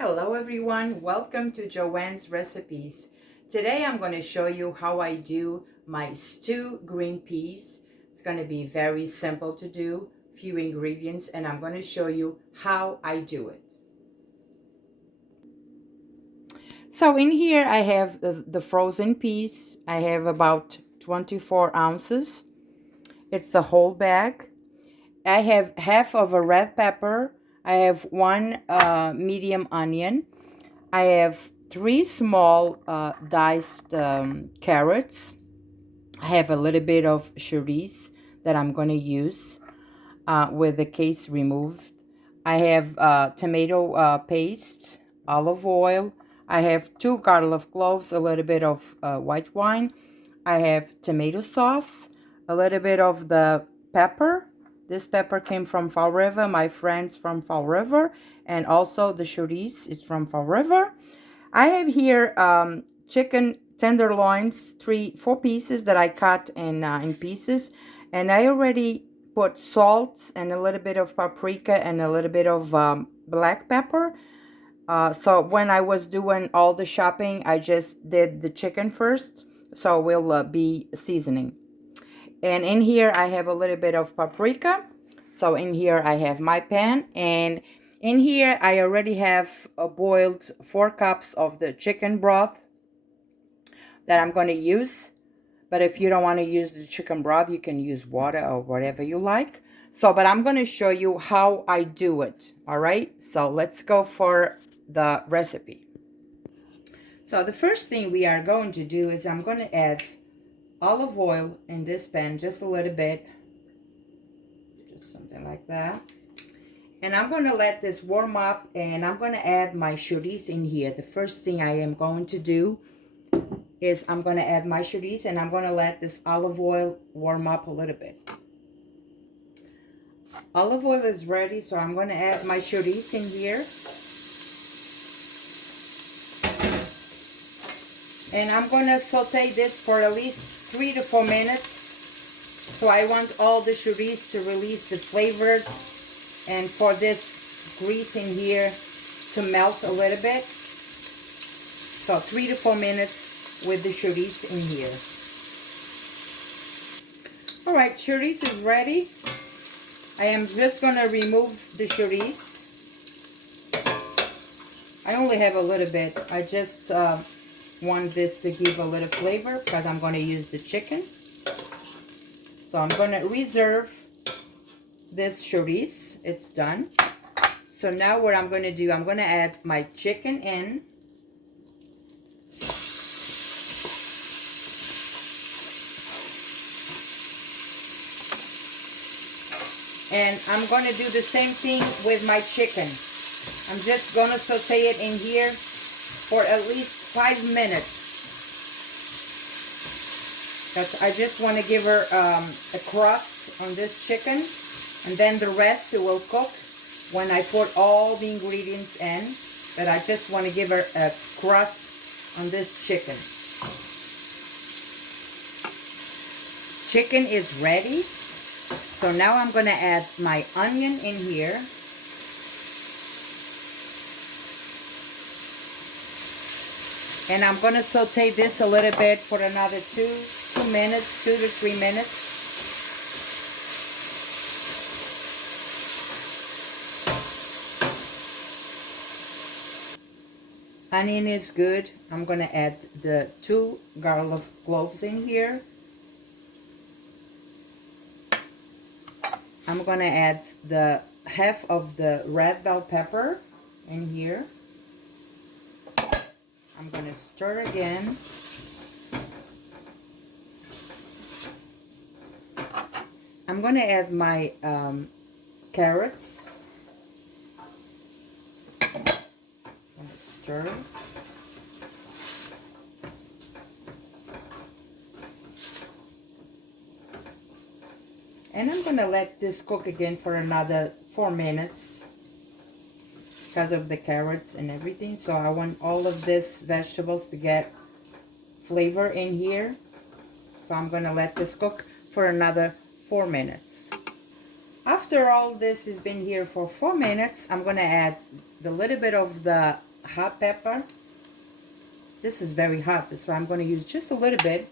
Hello everyone, welcome to Joanne's Recipes. Today I'm going to show you how I do my stew green peas. It's going to be very simple to do, few ingredients, and I'm going to show you how I do it. So in here I have the frozen peas. I have about 24 ounces. It's the whole bag. I have half of a red pepper. I have one medium onion. I have 3 small diced carrots. I have a little bit of chorizo that I'm going to use with the case removed. I have tomato paste, olive oil. I have 2 garlic cloves, a little bit of white wine. I have tomato sauce, a little bit of the pepper. This pepper came from Fall River, my friends from Fall River, and also the chorizo is from Fall River. I have here chicken tenderloins, 4 pieces that I cut in pieces, and I already put salt and a little bit of paprika and a little bit of black pepper. So when I was doing all the shopping, I just did the chicken first, so we'll be seasoning. And in here I have a little bit of paprika. So in here I have my pan, and in here I already have boiled 4 cups of the chicken broth that I'm going to use. But if you don't want to use the chicken broth, you can use water or whatever you like. So, but I'm going to show you how I do it. All right. So let's go for the recipe. So the first thing we are going to do is I'm going to add olive oil in this pan, just a little bit. Just something like that. And I'm going to let this warm up, and I'm going to add my chorizo in here. The first thing I am going to do is I'm going to add my chorizo, and I'm going to let this olive oil warm up a little bit. Olive oil is ready, so I'm going to add my chorizo in here. And I'm going to saute this for at least 3 to 4 minutes. So I want all the chorizo to release the flavors and for this grease in here to melt a little bit. So 3 to 4 minutes with the chorizo in here. Alright, chorizo is ready. I am just going to remove the chorizo. I only have a little bit. I just want this to give a little flavor because I'm going to use the chicken. So I'm going to reserve this chorizo. It's done. So now what I'm going to do, I'm going to add my chicken in. And I'm going to do the same thing with my chicken. I'm just going to saute it in here for at least 5 minutes. Because I just want to give her a crust on this chicken. And then the rest it will cook when I put all the ingredients in. But I just want to give her a crust on this chicken. Chicken is ready. So now I'm going to add my onion in here. And I'm going to saute this a little bit for another 2 minutes, 2 to 3 minutes. Onion is good. I'm going to add the 2 garlic cloves in here. I'm going to add the half of the red bell pepper in here. I'm going to stir again. I'm going to add my carrots. Stir. And I'm going to let this cook again for another 4 minutes because of the carrots and everything. So I want all of these vegetables to get flavor in here. So I'm going to let this cook for another 4 minutes. After all this has been here for 4 minutes, I'm going to add the little bit of the hot pepper. This is very hot, that's why I'm going to use just a little bit.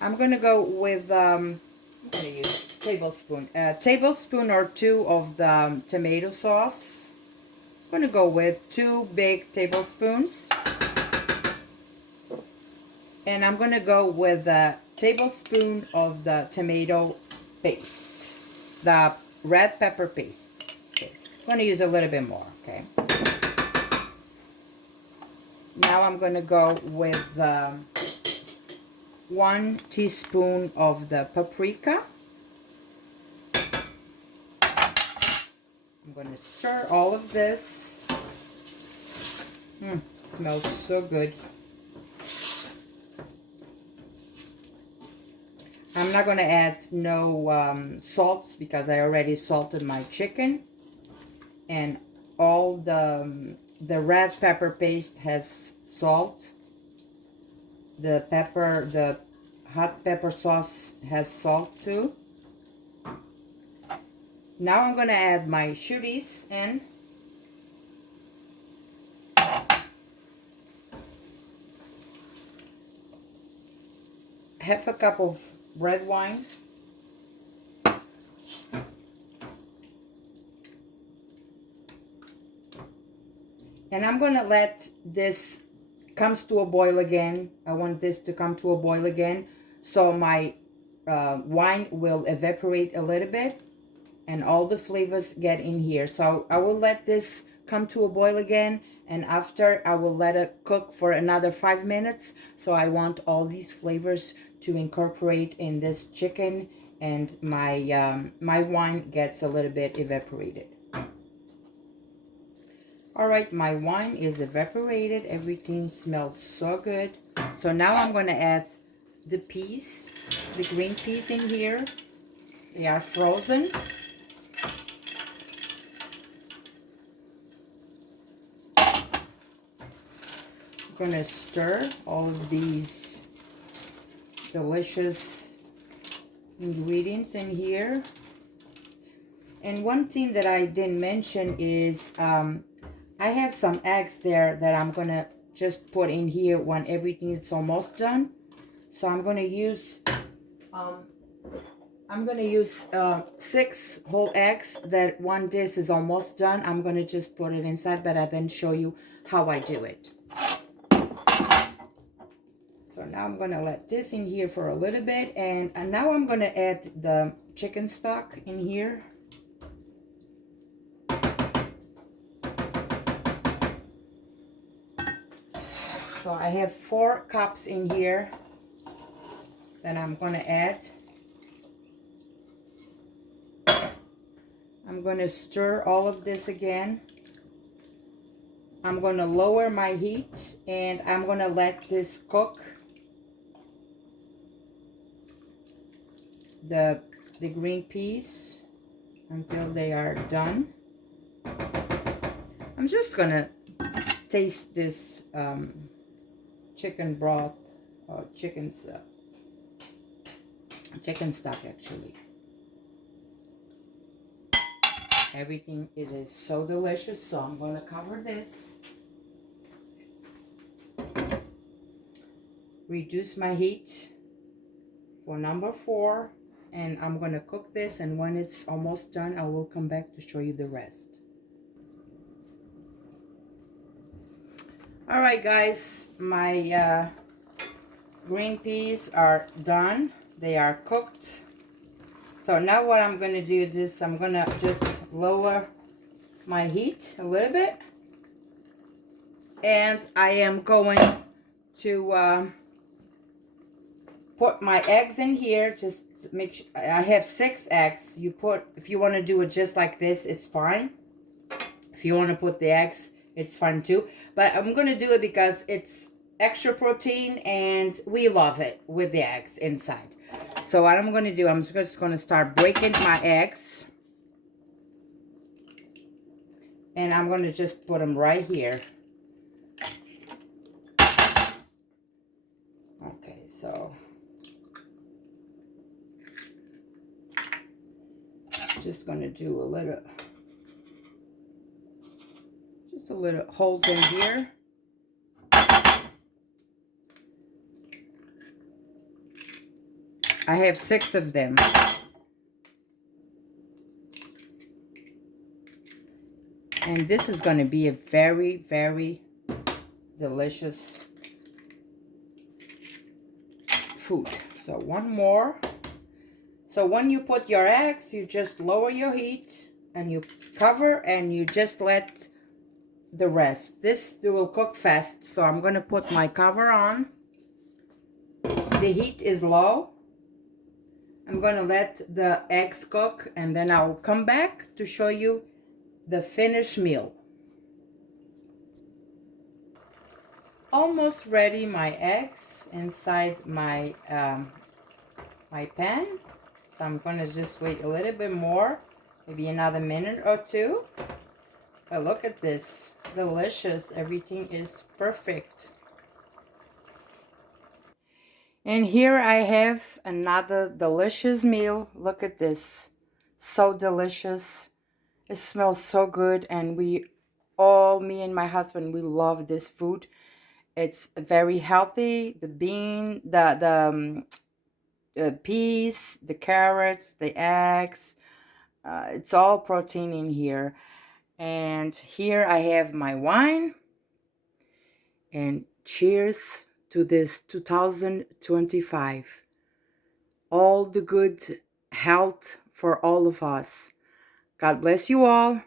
I'm going to go with, I'm going to use a tablespoon or two of the tomato sauce. I'm going to go with 2 big tablespoons. And I'm going to go with a tablespoon of the tomato paste, the red pepper paste. Okay. I'm going to use a little bit more, okay? Now I'm going to go with 1 teaspoon of the paprika. I'm going to stir all of this. Smells so good. I'm not going to add no salts because I already salted my chicken. And all the red pepper paste has salt. The hot pepper sauce has salt too. Now I'm going to add my chorizo in. Half a cup of red wine. And I'm going to let this comes to a boil again. I want this to come to a boil again. So my wine will evaporate a little bit. And all the flavors get in here. So I will let this come to a boil again. And after, I will let it cook for another 5 minutes. So I want all these flavors to incorporate in this chicken. And my, my wine gets a little bit evaporated. Alright, my wine is evaporated. Everything smells so good. So now I'm going to add the peas, the green peas in here. They are frozen. I'm going to stir all of these delicious ingredients in here. And one thing that I didn't mention is I have some eggs there that I'm going to just put in here when everything is almost done. So I'm going to use 6 whole eggs that when this is almost done, I'm going to just put it inside, but I then show you how I do it. So now I'm going to let this in here for a little bit, and now I'm going to add the chicken stock in here. So I have 4 cups in here that I'm going to add. I'm going to stir all of this again. I'm going to lower my heat and I'm going to let this cook. The green peas until they are done. I'm just going to taste this chicken broth or chicken stock actually. Everything, it is so delicious. So I'm going to cover this, reduce my heat for number 4, and I'm going to cook this, and when it's almost done I will come back to show you the rest. All right guys, my green peas are done. They are cooked. So now what I'm going to do is this. I'm going to just lower my heat a little bit. And I am going to put my eggs in here. Just make sure, I have 6 eggs. You put, if you want to do it just like this, it's fine. If you want to put the eggs, it's fine too. But I'm going to do it because it's extra protein and we love it with the eggs inside. So what I'm going to do, I'm just going to start breaking my eggs. And I'm going to just put them right here. Okay, so just going to do a little, Just a little holes in here. I have 6 of them. And this is going to be a very, very delicious food. So one more. So when you put your eggs, you just lower your heat and you cover and you just let the rest. This will cook fast. So I'm going to put my cover on. The heat is low. I'm going to let the eggs cook and then I'll come back to show you the finished meal. Almost ready, my eggs inside my my pan. So I'm gonna just wait a little bit more, maybe another minute or two. But look at this, delicious. Everything is perfect. And here I have another delicious meal. Look at this, so delicious. It smells so good, and me and my husband, we love this food. It's very healthy. The bean, the peas, the carrots, the eggs. It's all protein in here. And here I have my wine. And cheers to this 2025. All the good health for all of us. God bless you all.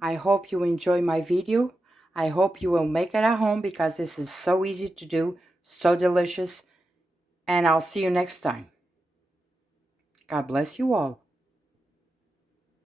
I hope you enjoy my video. I hope you will make it at home because this is so easy to do, so delicious. And I'll see you next time. God bless you all.